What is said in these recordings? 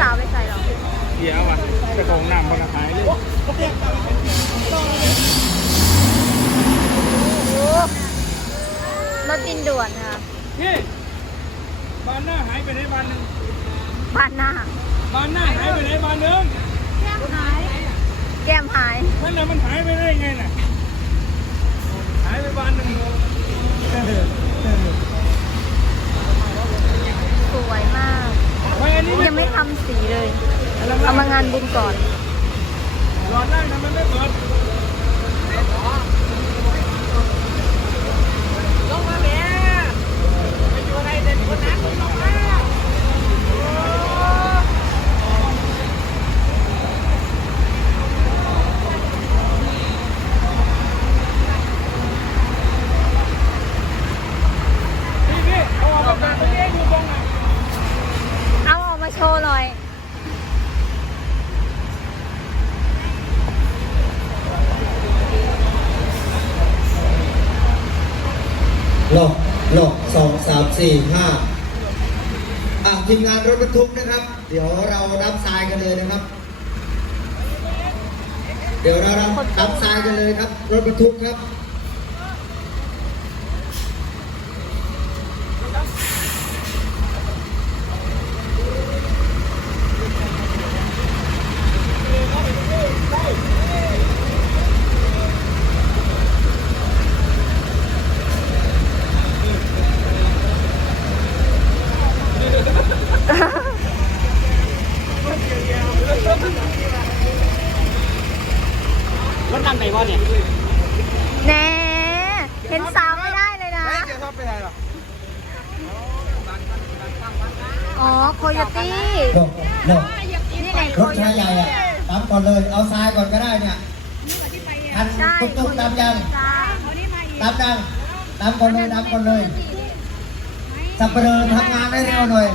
สาวไปใส่หรอกเดี๋ยวอะกระโดงน้ำบนหายเลยโอ้รถดินด่วนค่ะพี่บานหน้าหายไปไหนบานหนึ่งบ้านหน้า บานหน้าหายไปไหนบานหนึ่งแก้มหายนั่นแหละมันหายไปได้ไงน่ะหายไปบานหนึ่ง สวยมาก ไว้อันนี้ ยังไม่ทำสีเลย เอามางานบุญก่อน หลอดล่างทำไมไม่เปิดลงมาแม่ไปอยู่อะไรเด็กคนนั้นลงมาพี่พี่เอาออกมาเป็นตัวเองดูตรงไหน เอาออกมาโชว์หน่อย หลอกหลอกสองสามสี่ห้าอะทีมงานรถบรรทุกนะครับ เดี๋ยวเรารับทรายกันเลยนะครับ เดี๋ยวเรารับรับทรายกันเลยครับ รถบรรทุกครับ รถนั่งไหนวะเนี่ย แน่เห็นสาวไม่ได้เลยนะ ไม่เจอชอบไปไหนหรอ อ๋อ โคโยตี้หลอกหลอกนี่ไงโครถโยชายใหญ่ตี้อะตามก่อนเลย เอาทรายก่อนก็ได้เนี่ยทันใช่ตุ๊กตุ๊กตามยังจ้าตามยังตามก่อนเลยตามก่อนเลย สับเปลือทำงานได้เร็วหน่อย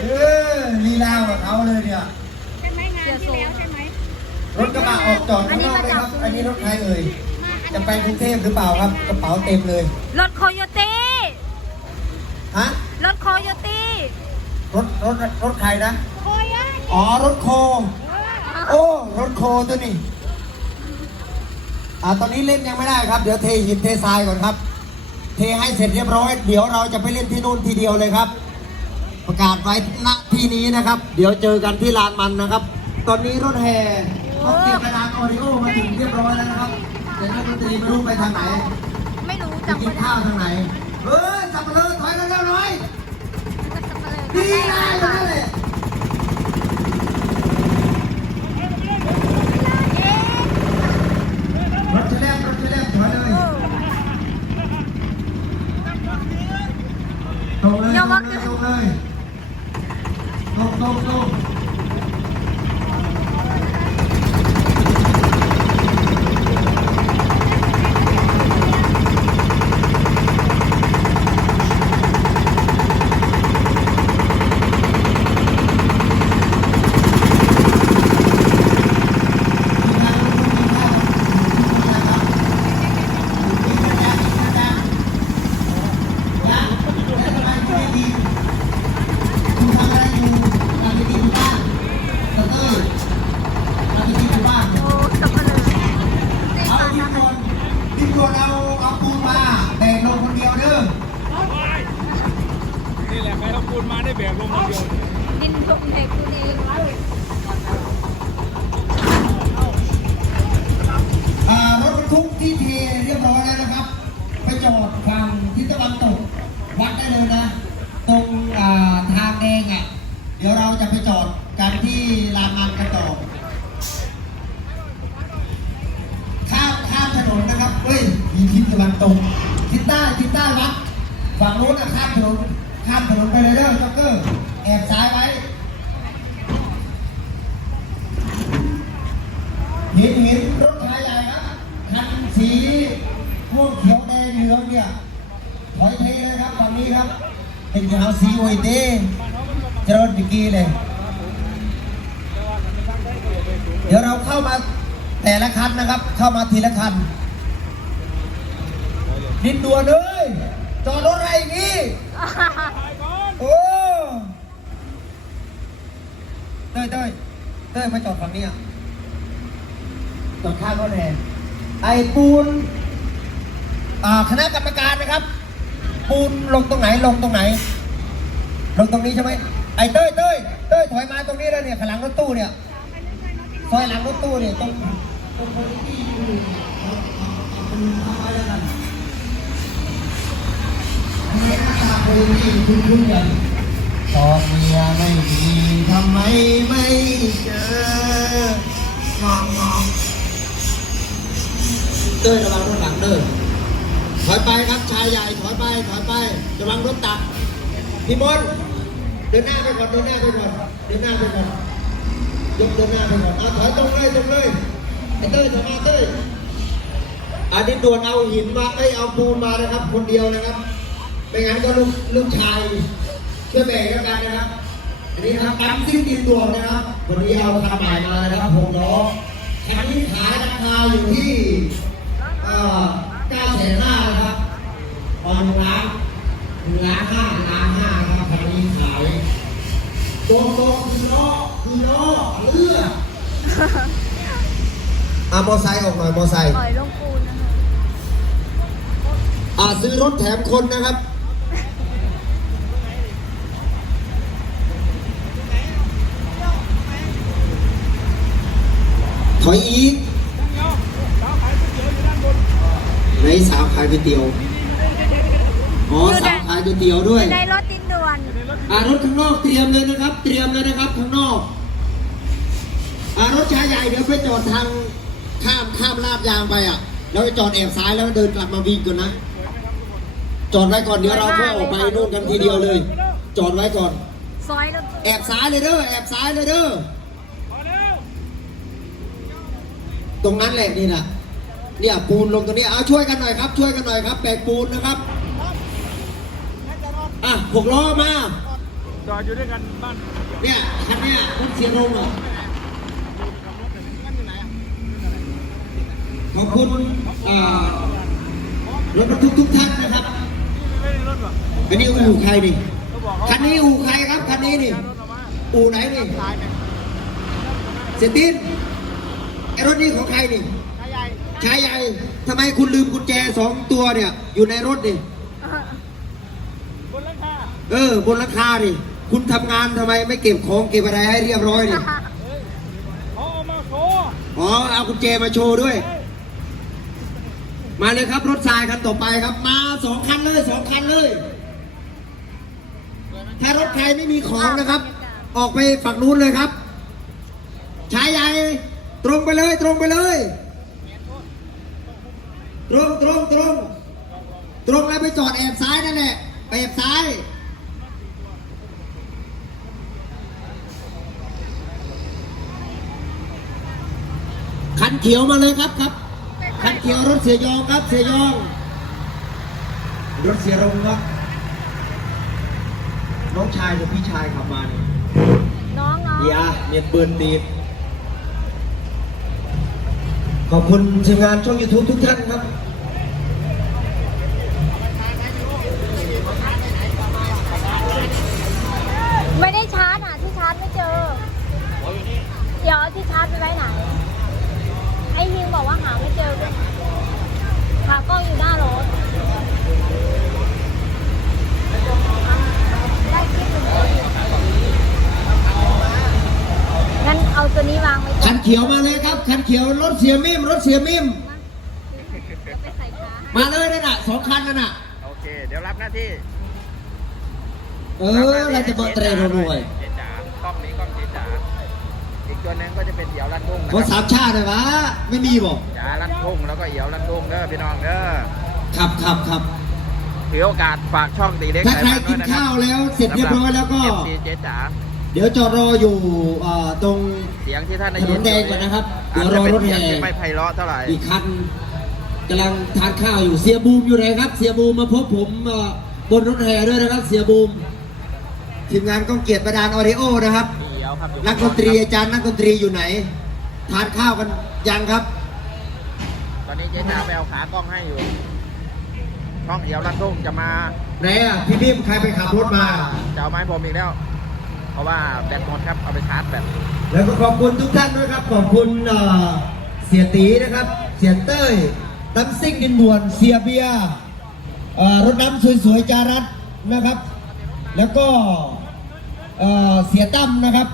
เออลีลากับเขาเลยเนี่ยใช่ไหมงานที่แล้วใช่ไหมรถกระบะออกจอดข้างนอกเลยครับ อันนี้รถใครเอ่ย จะไปกรุงเทพหรือเปล่าครับ กระเป๋าเต็มเลย รถโคโยตี้ฮะ รถโคโยตี้ รถรถรถใครนะ โอ้ยอะอ๋อ รถโค โอ้ รถโคตัวนี้ อ่า ตอนนี้เล่นยังไม่ได้ครับ เดี๋ยวเทหินเททรายก่อนครับ เทให้เสร็จเรียบร้อย เดี๋ยวเราจะไปเล่นที่นู่นทีเดียวเลยครับ ประกาศไว้ณที่นี้นะครับ เดี๋ยวเจอกันที่ลานมันนะครับ ตอนนี้รถแห่ของเก็บกระดานออริโอมาถึงเรียบร้อยแล้วนะครับ แต่นักดนตรีไม่รู้ไปทางไหนไม่รู้จะจำกิไม่นได้ข้าวทางไหนเฮ้ยจับมาเลยถอยกันเร็วหน่อย ดีดีไง ง่ายตรงนั้นแหละรถจะแลบรถจะแลบถอยเลยตรงเลยตรงเลยตรงเลยตรงตรงตรงคุณทำอะไรอยู่ทำดีๆบ้างสเตอร์ทำดีๆบ้าง โอ้สับปะเลอดี เอา มาก ดิน นะ โดนดินโดนเอาเอาปูนมาแบกลงคนเดียวเด้อ นี่แหละใครเอาปูนมาได้แบกลงคนเดียว ดินลงในคุณเอง อ่ารถบรรทุกที่เทเรียบร้อยแล้วนะครับ ไปจอด ฝั่งทิศตะวันตก วัดได้เลยนะ ตรงาทางแดงอะ เดี๋ยวเราจะไปจอดกันที่ลานมันกันต่อข้ามข้ามถนนนะครับเฮ้ยมีทิศตะวันตก ทิศใต้ทิศใต้วัด ฝั่งโน้นนะข้ามถนนข้ามถนนไปเลยเด้อจ็อกเกอร์แอบซ้ายไว้เห็นเห็นรถขายใหญ่ครับคันสีม่วงเขียวแดงเหลืองเนี่ยถอยเทเลย ครับฝั่งนี้ครับเป็นยาวสีโอยเต้เจริญดิกีเลย เดี๋ยวเราเข้ามาแต่ละคันนะครับ เข้ามาทีละคันนิดด่วนเลยจอดรถอะไรอย่างนี้โอ้เต้ยเต้ยเต้ยมาจอดฝั่งนี้อะจอดข้างรถแห่ไอ้ปูนอ่าคณะกรรมการนะครับ ปูนลงตรงไหนลงตรงไหน ลงตรงนี้ใช่ไหมไอ้เต้ยเต้ยเต้ยถอยมาตรงนี้แล้วเนี่ยข้างหลังรถตู้เนี่ยซอยหลังรถตู้เนี่ยตรงตรงคนที่อยู่เอาเอาเป็นทำไมแล้วกันอันนี้หน้าตาคนที่คุ้นๆกันตอนเมียไม่มีทำไมไม่เจององงองเต้ยระวังรถหลังเด้อ ถอยไปครับชายใหญ่ถอยไปถอยไประวังรถตักพี่มนเดินหน้าไปก่อนเดินหน้าไปก่อนเดินหน้าไปก่อนยกเดินหน้าไปก่อนเอาถอยตรงเลยตรงเลยไอ้เต้ยถอยมาเต้ยอันนี้ด่วนเอาหินมาเอ้เอาปูนมานะครับ คนเดียวนะครับไม่งั้นก็ลูกลูกชายช่วยแบ่งกันนะครับอันนี้นะครับปั๊มซิ่งดินดวนนะครับวันนี้เอาคันใหม่มานะครับหกล้อคันนี้ขายราคาอยู่ที่อ่าแสนห้านะครับต อนร้านหนึ่งล้านห้าล้านห้าครับคันนี้ขายโตโตคือล้อคือล้อเรืออะมอไซค์ออกหน่อยมอไซค์ปล่อยลงปูนนะคะอะซื้อรถแถมคนนะครับ ถอยอีกไหนสาวขายก๋วยเตี๋ยว อ๋อสาวขายก๋วยเตี๋ยวด้วย ในรถติดด่วนอ่ารถข้างนอกเตรียมเลยนะครับ เตรียมเลยนะครับข้างนอกอ่ารถชายใหญ่เดี๋ยวไปจอดทางข้ามข้ามลาดยางไปอะ แล้วไปจอดแอบซ้ายแล้วเดินกลับมาวิ่งก่อนนะ จอดไว้ก่อนเดี๋ยวเราค่อยออกไปนู่นกันทีเดียวเลย จอดไว้ก่อน ซอยรถแอบซ้ายเลยเด้อแอบซ้ายเลยเด้อตรงนั้นแหละนี่นะเนี่ยปูนลงตรงนี้เอาช่วยกันหน่อยครับ ช่วยกันหน่อยครับแบกปูนนะครับ อะหกล้อมา จอดอยู่ด้วยกันบ้านเนี่ยคันเนี้ยรถเสียลงเหรอขอบคุณอ่ารถบรรทุกทุกท่านนะครับ ไม่ได้รถหรออันนี้อู่ใครนี่ เขาบอกเขาคันนี้อู่ใครครับ คันนี้นี่อู่ไหนนี่ ตายไหมเสยตินไอ้รถนี้ของใครนี่ ชายใหญ่ชายใหญ่ทำไมคุณลืมกุญแจสองตัวเนี่ย อยู่ในรถนี่บนหลังคา เออบนราคาดิคุณทำงานทำไมไม่เก็บของเก็บอะไรให้เรียบร้อยนี่เขาเอามาโชว์อ๋อเอากุญแจมาโชว์ด้วย มาเลยครับรถทรายคันต่อไปครับ มาสองคันเลยสองคันเลย ถ้ารถใครไม่มีของนะครับ ออกไปฝั่งนู้นเลยครับชายใหญ่ตรงไปเลยตรงไปเลย ตรงตรงตรงตรงแล้วไปจอดแอบซ้ายนั่นแหละไปแอบซ้าย เขียวมาเลยครับครับคันเขียวรถเสียยองครับเสียยอง รถเสียรงครับน้องชายหรือพี่ชายขับมาเนี่ยน้องน้องเดียเมียปืนตีดขอบคุณทีมงานช่อง YouTube ทุกท่านครับไม่ได้ชาร์จอะที่ชาร์จไม่เจอ เดี๋ยวเอาที่ชาร์จไปไว้ไหนไอ้ฮิงบอกว่าหาไม่เจอขากล้องอยู่หน้ารถได้คลิปหนึ่งงั้นเอาตัวนี้วางไว้ก่คัอนนเขียวมาเลยครับ คันเขียวรถเสียมิมรถเสียมิม จะไปใส่ขามาเลยนั่นน่ะสองคันนั่นน่ะ โอเค เดี๋ยวรับหน้าที่เออเราจะเปิดเตรรวยเจ๊จ๋ากล้องนี้กล้องเจ๊จ๋าอีก ตัวหนึงก็จะเป็นเหี่ยวลันทุ่งนะเพราะคสารับมชาติเลยวะไม่มีบอกจ๋าลันทุ่งแล้วก็เหี่ยวลันทุ่งเด้อพี่น้องเด้อครับครับครับถือโอกาสฝากช่องตีเล็กถ้าใครสยกินมัด้ยะบข้าวแล้วเสร็จเรียบร้อยแล้วก็สำหรับ FC เจ๊จ๋าเดี๋ยวจอดรออยู่เอ่อตรง เสียงที่ท่านได้ถนยินนแดงก่อนนะครับเดี๋อายวจรจะอเป็นรถเสียงแห่ที่ไม่ไพเราะเท่าไหร่ อีกคันกำลังทานข้าวอยู่เสียบูมอยู่ไหนครับ เสียบูมมาพบผมเอ่อบนรถแห่ด้วยนะครับ เสียบูมทีมงานก้องเกียรติประดานออริโอนะครับ เหี่ยวครับอยู่นักดนตรีอาจารย์นักดนตรีอยู่ไหน ทานข้าวกันยังครับ ตอนนี้เจ๊จ๋าไปเอาขากล้องให้อยู่ช่องเหี่ยวลันทุ่งจะมาไหนอะพี่บิมใครไปขับรถมาจะเอาไม้ผมอีกแล้วขราะว่าแบตหมดครับเอาไปชาร์จแบตแล้วก็ขอบคุณทุกท่านด้วยครับ ขอบคุณเอ่อเสียตีนะครับ เสียเต้ยตั้มซิ่งดินบวนเสียเบียร์เอ่อรถน้ำสวยๆจารัตนะครับ แล้วก็ เอ่อเสียตั้มนะครับ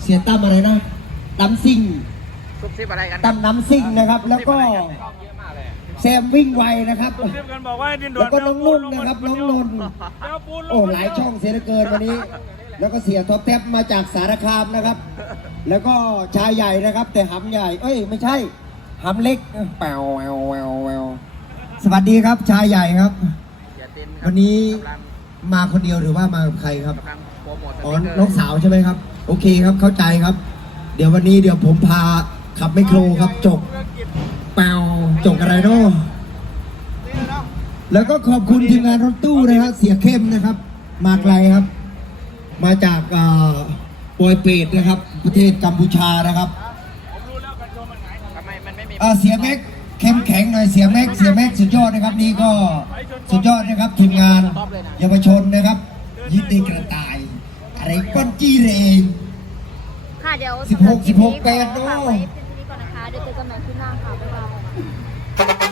เสียตั้มอะไรนะตั้มซิ่งซุปซิปอะไรกันตั้มน้ำซิ่งนะครับ แล้วก็เยอะมากเลยแซมวิ่งไวนะครับเรียกกันบอกว่าดินด่วแล้นวก็น้องนุ่นนะครับน้องนนท์เดี๋ยวปูนลโอ้งหลายช่องเสียเหลือเกินวันนี้ แล้วก็เสียท็อปแท็บมาจากสารคามนะครับ แล้วก็ชายใหญ่นะครับ แต่หำใหญ่ เอ้ยไม่ใช่หำเล็กแปวแววแววแววสวัสดีครับชายใหญ่ครับเสียตินครับวันนี้กำลังมาคนเดียวหรือว่ามากับใครครับ อ๋อติ๊กเกอร์น้องสาวใช่ไหมครับ โอเคครับเข้าใจครับ เดี๋ยววันนี้เดี๋ยวผมพาขับไมโครครับจกแปวจกอะไรเนาะแล้วก็ขอบคุณทีมงานรถตู้นะครับ เสียเข้มนะครับ มาไกลครับ มาจากอ่าปอยเปตนะครับ ประเทศกัมพูชานะครับเสียแม็กเข้มแข็งหน่อยเสียแม็กเสียแม็กสุดยอดนะครับ นี่ก็สุดยอดนะครับทีมงานเยาวชนนะครับยินดีกระต่าย อะไรก้อนจี้เรง ค่ะ เดี๋ยวสิบหกสิบหกแปดฝากเนอะไว้เป็นที่นี้ก่อนนะคะ เดี๋ยวเจอกันใหม่ที่หน้าค่ะบ๊ายบาย